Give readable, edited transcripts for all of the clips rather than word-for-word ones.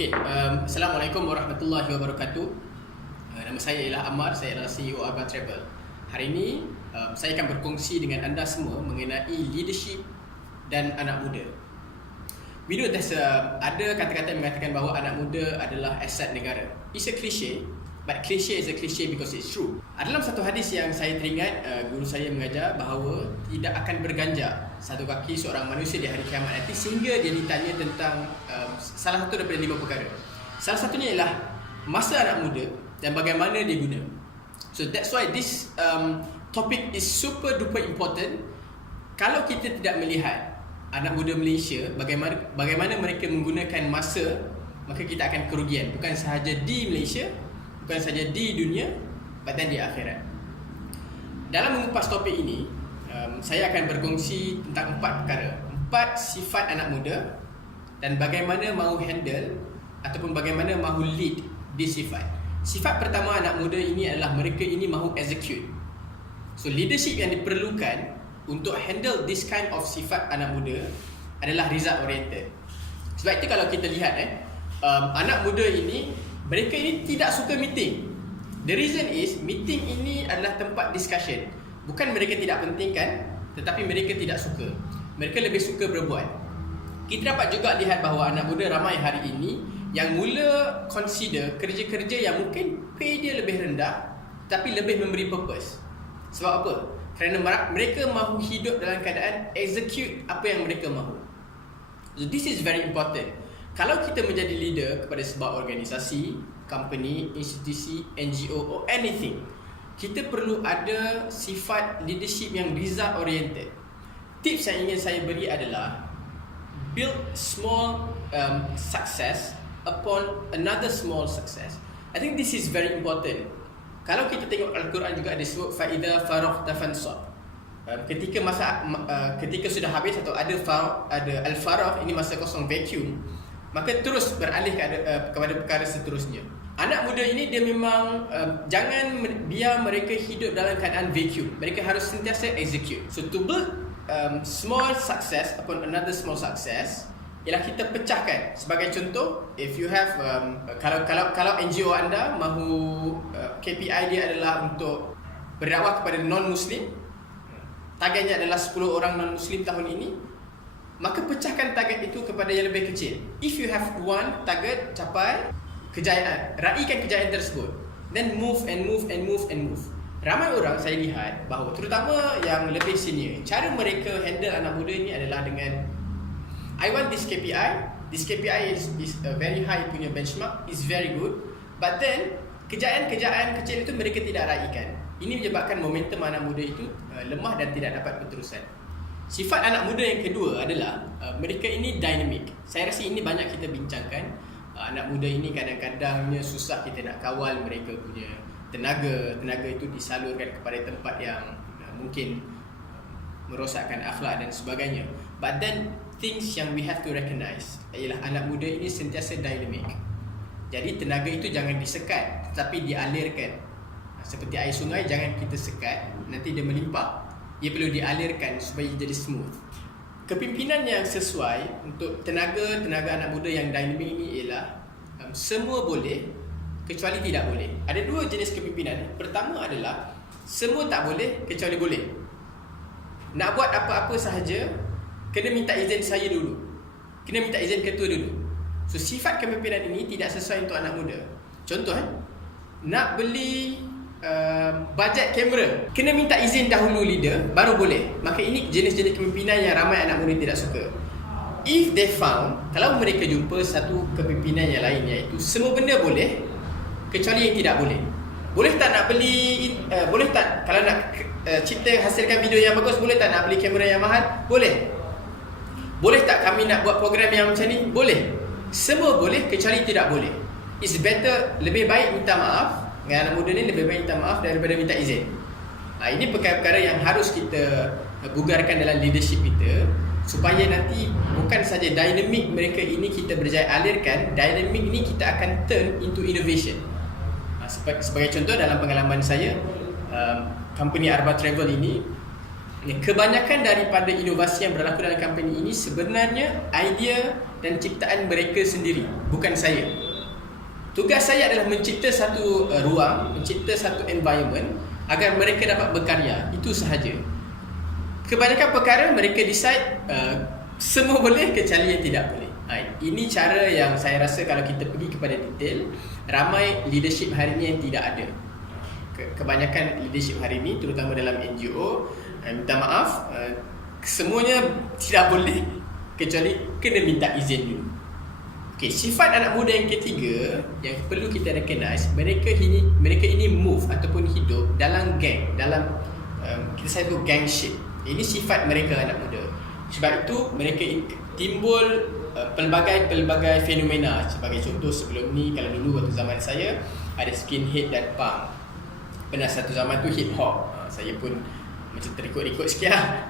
Assalamualaikum warahmatullahi wabarakatuh. Nama saya ialah Ammar, saya adalah CEO Arba Travel. Hari ini saya akan berkongsi dengan anda semua mengenai leadership dan anak muda. We know ada kata-kata yang mengatakan bahawa anak muda adalah aset negara. It's a cliche, but cliche is a cliche because it's true. Dalam satu hadis yang saya teringat, guru saya mengajar bahawa tidak akan berganjak satu kaki seorang manusia di hari kiamat nanti sehingga dia ditanya tentang salah satu daripada 5 perkara. Salah satunya ialah masa anak muda dan bagaimana dia guna. So that's why this topic is super duper important. Kalau kita tidak melihat anak muda Malaysia bagaimana mereka menggunakan masa, maka kita akan kerugian, bukan sahaja di Malaysia, bukan sahaja di dunia, bahkan di akhirat. Dalam mengupas topik ini, saya akan berkongsi tentang 4 perkara, 4 sifat anak muda dan bagaimana mahu handle ataupun bagaimana mahu lead di sifat. Sifat pertama anak muda ini adalah mereka ini mahu execute. So leadership yang diperlukan untuk handle this kind of sifat anak muda adalah result oriented. Sebab itu kalau kita lihat anak muda ini, mereka ini tidak suka meeting. The reason is meeting ini adalah tempat discussion. Bukan mereka tidak pentingkan, tetapi mereka tidak suka. Mereka lebih suka berbuat. Kita dapat juga lihat bahawa anak muda ramai hari ini yang mula consider kerja-kerja yang mungkin pay dia lebih rendah tapi lebih memberi purpose. Sebab apa? Kerana mereka mahu hidup dalam keadaan execute apa yang mereka mahu. So this is very important. Kalau kita menjadi leader kepada sebuah organisasi, company, institusi, NGO or anything, kita perlu ada sifat leadership yang result oriented. Tips yang ingin saya beri adalah build small success upon another small success. I think this is very important. Kalau kita tengok Al-Quran juga ada sebut fa'idha faraghta fansab. Ketika sudah habis atau ada al-faragh, ini masa kosong, vacuum, maka terus beralih kepada perkara seterusnya. Anak muda ini dia memang jangan biar mereka hidup dalam keadaan vacuum. Mereka harus sentiasa execute. So to build small success upon another small success ialah kita pecahkan. Sebagai contoh, if you have kalau NGO anda mahu KPI dia adalah untuk berdakwah kepada non-Muslim, targetnya adalah 10 orang non-Muslim tahun ini, maka pecahkan target itu kepada yang lebih kecil. If you have one target, capai kejayaan, raikan kejayaan tersebut, then move and move and move and move. Ramai orang saya lihat bahawa terutama yang lebih senior, cara mereka handle anak muda ini adalah dengan I want this KPI is a very high punya benchmark, is very good, but then kejayaan-kejayaan kecil itu mereka tidak raikan. Ini menyebabkan momentum anak muda itu lemah dan tidak dapat berterusan. Sifat anak muda yang kedua adalah mereka ini dynamic. Saya rasa ini banyak kita bincangkan. Anak muda ini kadang-kadangnya susah kita nak kawal mereka punya tenaga. Tenaga itu disalurkan kepada tempat yang mungkin merosakkan akhlak dan sebagainya. But then things yang we have to recognize ialah anak muda ini sentiasa dynamic. Jadi tenaga itu jangan disekat tetapi dialirkan. Seperti air sungai, jangan kita sekat, nanti dia melimpah. Ia perlu dialirkan supaya jadi smooth. Kepimpinan yang sesuai untuk tenaga anak muda yang dynamic ini ialah semua boleh kecuali tidak boleh. Ada 2 jenis kepimpinan. Pertama adalah semua tak boleh kecuali boleh. Nak buat apa-apa sahaja kena minta izin saya dulu, kena minta izin ketua dulu. So sifat kepimpinan ini tidak sesuai untuk anak muda. Contoh nak beli bajet kamera, kena minta izin dahulu leader baru boleh. Maka ini jenis-jenis kepimpinan yang ramai anak muda tidak suka. If they found, kalau mereka jumpa satu kepimpinan yang lain, iaitu semua benda boleh kecuali yang tidak boleh. Boleh tak nak beli boleh tak kalau nak cipta hasilkan video yang bagus, boleh tak nak beli kamera yang mahal? Boleh. Boleh tak kami nak buat program yang macam ni? Boleh. Semua boleh kecuali tidak boleh. It's better, lebih baik minta maaf. Dengan anak muda ni lebih baik minta maaf daripada minta izin. Ini perkara-perkara yang harus kita bugarkan dalam leadership kita, supaya nanti bukan saja dynamic mereka ini kita berjaya alirkan, dynamic ini kita akan turn into innovation. Sebagai contoh, dalam pengalaman saya, company Arba Travel ini, kebanyakan daripada inovasi yang berlaku dalam company ini sebenarnya idea dan ciptaan mereka sendiri, bukan saya. Tugas saya adalah mencipta satu ruang, mencipta satu environment agar mereka dapat berkarya. Itu sahaja. Kebanyakan perkara mereka decide semua boleh kecuali yang tidak boleh. Ini cara yang saya rasa kalau kita pergi kepada detail, ramai leadership hari ini yang tidak ada. Kebanyakan leadership hari ini, terutama dalam NGO, minta maaf, semuanya tidak boleh kecuali kena minta izin dulu. Okay, sifat anak muda yang ketiga yang perlu kita recognize, mereka ini move ataupun hidup dalam gang, dalam kita sebut gangship. Ini sifat mereka anak muda. Sebab itu mereka timbul pelbagai fenomena. Sebagai contoh, sebelum ni, kalau dulu waktu zaman saya ada skinhead dan punk. Pernah satu zaman tu hip hop. Saya pun macam terikut-ikut sikit lah.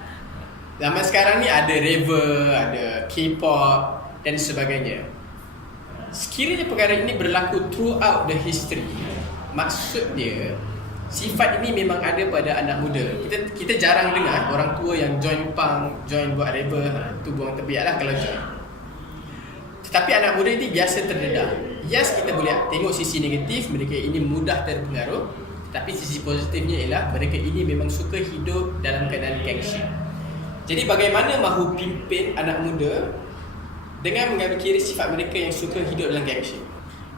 Zaman sekarang ni ada raver, ada K-pop dan sebagainya. Sekiranya perkara ini berlaku throughout the history, maksud dia sifat ini memang ada pada anak muda. Kita jarang dengar orang tua yang join punk, join buat raver. Tu buang tebiak lah kalau join. Tetapi anak muda ini biasa terdedah. Yes, kita boleh tengok sisi negatif, mereka ini mudah terpengaruh. Tapi sisi positifnya ialah mereka ini memang suka hidup dalam keadaan gangship. Jadi bagaimana mahu pimpin anak muda dengan mengambil kira sifat mereka yang suka hidup dalam gangship.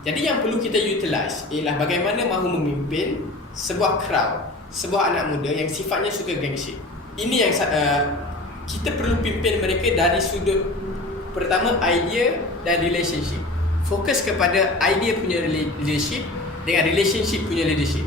Jadi yang perlu kita utilize ialah bagaimana mahu memimpin sebuah crowd, sebuah anak muda yang sifatnya suka gangship. Ini yang kita perlu pimpin mereka dari sudut pertama, idea dan relationship. Fokus kepada idea punya leadership dengan relationship punya leadership.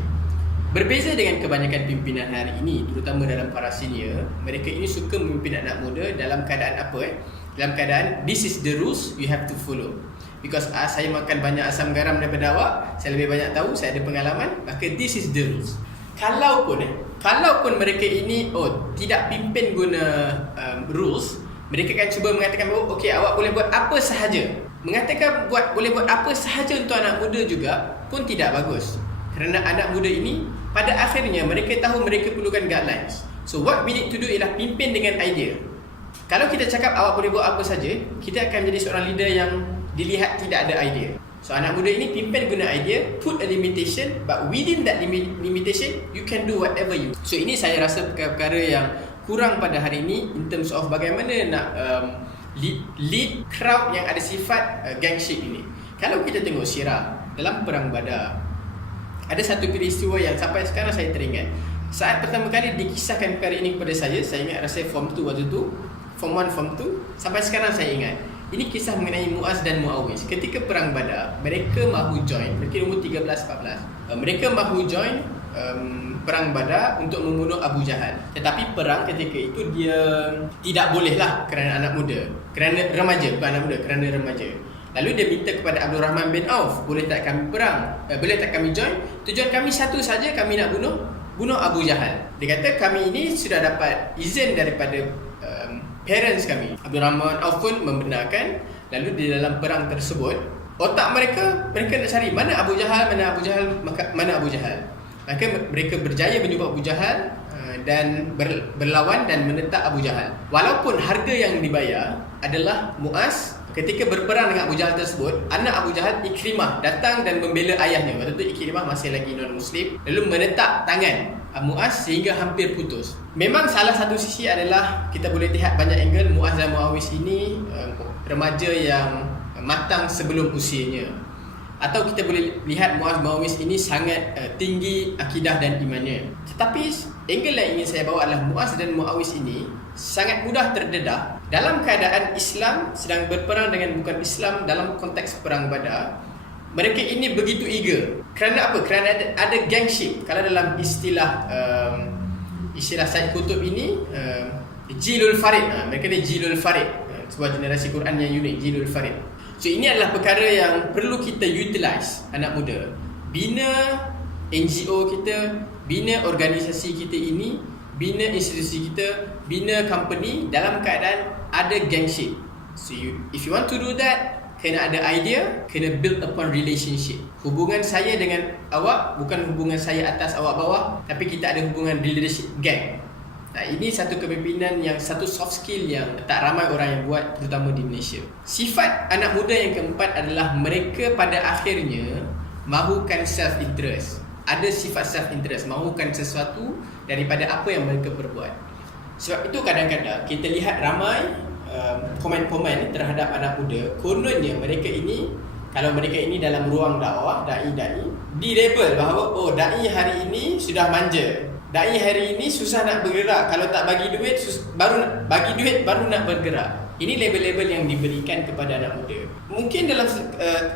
Berbeza dengan kebanyakan pimpinan hari ini, terutama dalam para senior, mereka ini suka memimpin anak muda dalam keadaan apa? Dalam keadaan this is the rules you have to follow. Because saya makan banyak asam garam daripada awak, saya lebih banyak tahu, saya ada pengalaman, maka this is the rules. Kalaupun mereka ini tidak pimpin guna rules, mereka akan cuba mengatakan bahawa okey, awak boleh buat apa sahaja. Mengatakan boleh buat apa sahaja untuk anak muda juga pun tidak bagus. Kerana anak muda ini pada akhirnya mereka tahu mereka perlukan guidelines. So what we need to do ialah pimpin dengan idea. Kalau kita cakap awak boleh buat apa saja, kita akan menjadi seorang leader yang dilihat tidak ada idea. So anak muda ini pimpin guna idea, put a limitation, but within that limitation you can do whatever you. So ini saya rasa perkara yang kurang pada hari ini in terms of bagaimana nak lead crowd yang ada sifat gangship ini. Kalau kita tengok sirah dalam Perang Badar, ada satu peristiwa yang sampai sekarang saya teringat. Saat pertama kali dikisahkan perkara ini kepada saya ingat rasa form 2 waktu tu, form 1, form 2, sampai sekarang saya ingat. Ini kisah mengenai Muaz dan Muawiz. Ketika Perang Badar, mereka mahu join, mereka umur 13-14. Mereka mahu join Perang Badar untuk membunuh Abu Jahal. Tetapi perang ketika itu dia tidak bolehlah kerana anak muda, kerana remaja, bukan anak muda, kerana remaja. Lalu dia minta kepada Abdul Rahman bin Auf, boleh tak kami perang? Boleh tak kami join? Tujuan kami satu saja, kami nak bunuh Abu Jahal. Dia kata kami ini sudah dapat izin daripada parents kami. Abdul Rahman Auf pun membenarkan. Lalu di dalam perang tersebut, otak mereka nak cari mana Abu Jahal. Maka mereka berjaya menjumpa Abu Jahal dan berlawan dan menentang Abu Jahal. Walaupun harga yang dibayar adalah Muaz ketika berperang dengan Abu Jahal tersebut, anak Abu Jahal Ikrimah datang dan membela ayahnya. Waktu itu Ikrimah masih lagi non-Muslim, lalu menetap tangan Muaz sehingga hampir putus. Memang salah satu sisi adalah kita boleh lihat banyak angle. Muaz dan Muawiz ini remaja yang matang sebelum usianya. Atau kita boleh lihat Muaz Muawiz ini sangat tinggi akidah dan imannya. Tetapi angle yang ingin saya bawa adalah Muaz dan Muawiz ini sangat mudah terdedah dalam keadaan Islam sedang berperang dengan bukan Islam dalam konteks Perang Badar. Mereka ini begitu eager. Kerana apa? Kerana ada gangship. Kalau dalam istilah Said Qutb ini Jilul Farid. Mereka ni Jilul Farid, sebuah generasi Quran yang unik, Jilul Farid. So ini adalah perkara yang perlu kita utilize anak muda. Bina NGO kita, bina organisasi kita ini, bina institusi kita, bina company dalam keadaan ada gangship. So if you want to do that, kena ada idea, kena build upon relationship. Hubungan saya dengan awak bukan hubungan saya atas awak bawah, tapi kita ada hubungan leadership gang. Nah, ini satu kepimpinan yang satu soft skill yang tak ramai orang yang buat, terutama di Malaysia. Sifat anak muda yang keempat adalah mereka pada akhirnya mahukan self-interest. Ada sifat self-interest, mahukan sesuatu daripada apa yang mereka perbuat. Sebab itu kadang-kadang kita lihat ramai komen-komen terhadap anak muda. Kononnya mereka ini, kalau mereka ini dalam ruang dakwah, da'i-da'i, di-label bahawa da'i hari ini sudah manja, da'i hari ini susah nak bergerak, kalau tak bagi duit baru nak bergerak. Ini label-label yang diberikan kepada anak muda. Mungkin dalam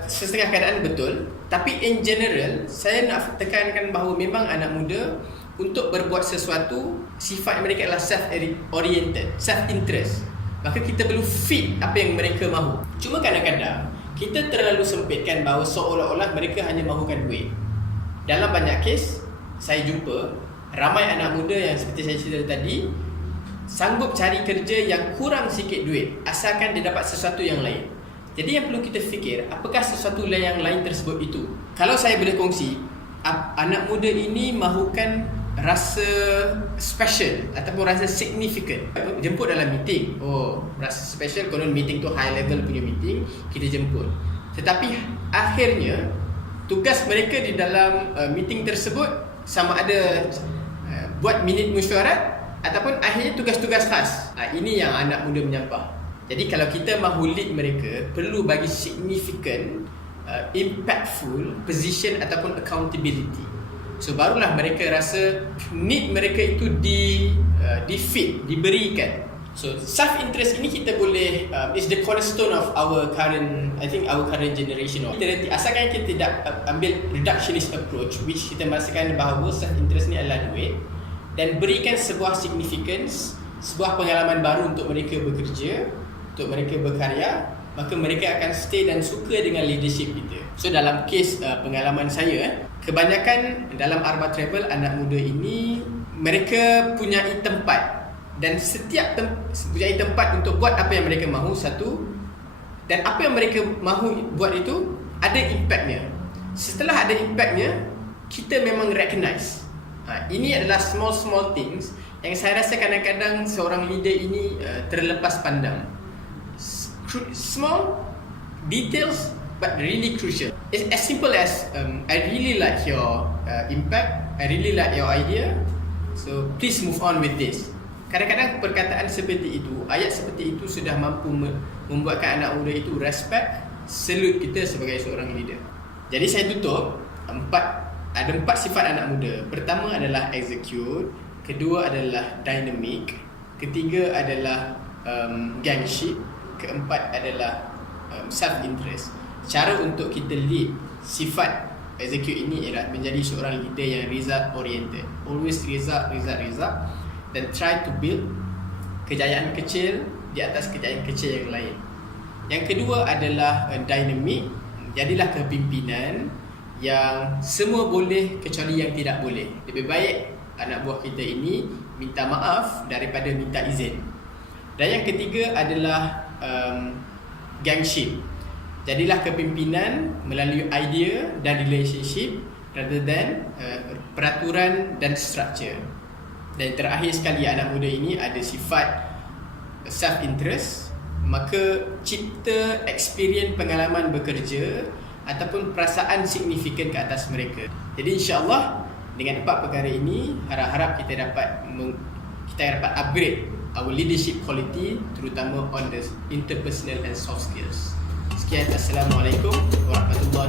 setengah keadaan betul, tapi in general saya nak tekankan bahawa memang anak muda untuk berbuat sesuatu, sifat mereka adalah self-oriented, self-interest. Maka kita perlu fit apa yang mereka mahu. Cuma kadang-kadang kita terlalu sempitkan bahawa seolah-olah mereka hanya mahukan duit. Dalam banyak kes saya jumpa ramai anak muda yang seperti saya cerita tadi, sanggup cari kerja yang kurang sikit duit asalkan dia dapat sesuatu yang lain. Jadi yang perlu kita fikir, apakah sesuatu yang lain tersebut itu? Kalau saya boleh kongsi, anak muda ini mahukan rasa special ataupun rasa significant. Jemput dalam meeting, rasa special, konon meeting tu high level punya meeting, kita jemput. Tetapi akhirnya tugas mereka di dalam meeting tersebut sama ada buat minit mesyuarat ataupun akhirnya tugas-tugas khas. Ini yang anak muda menyampah. Jadi kalau kita mahu lead mereka, perlu bagi significant, impactful position ataupun accountability. So barulah mereka rasa need mereka itu di-fit, diberikan. So self-interest ini kita boleh is the cornerstone of our current generation. Asalkan kita tidak ambil reductionist approach, which kita merasakan bahawa self-interest ni adalah duit, dan berikan sebuah significance, sebuah pengalaman baru untuk mereka bekerja, untuk mereka berkarya, maka mereka akan stay dan suka dengan leadership kita. So dalam kes pengalaman saya, kebanyakan dalam Arba Travel, anak muda ini mereka punyai tempat, dan setiap punyai tempat untuk buat apa yang mereka mahu, satu, dan apa yang mereka mahu buat itu ada impactnya. Setelah ada impactnya, kita memang recognize. Ini adalah small things yang saya rasa kadang-kadang seorang leader ini terlepas pandang. Small details but really crucial. It's as simple as I really like your impact, I really like your idea, so please move on with this. Kadang-kadang perkataan seperti itu, ayat seperti itu sudah mampu membuatkan anak muda itu respect, salute kita sebagai seorang leader. Jadi saya tutup, ada empat sifat anak muda. Pertama adalah execute, kedua adalah dynamic, ketiga adalah gangship, keempat adalah self-interest. Cara untuk kita lead sifat execute ini ialah menjadi seorang leader yang result oriented. Always result, dan try to build kejayaan kecil di atas kejayaan kecil yang lain. Yang kedua adalah dynamic. Jadilah kepimpinan yang semua boleh kecuali yang tidak boleh. Lebih baik anak buah kita ini minta maaf daripada minta izin. Dan yang ketiga adalah gangship. Jadilah kepimpinan melalui idea dan relationship rather than peraturan dan structure. Dan terakhir sekali, anak muda ini ada sifat self-interest, maka cipta experience pengalaman bekerja ataupun perasaan signifikan ke atas mereka. Jadi insya-Allah dengan empat perkara ini, harap-harap kita dapat upgrade our leadership quality, terutama on the interpersonal and soft skills. Sekian, Assalamualaikum warahmatullahi wabarakatuh.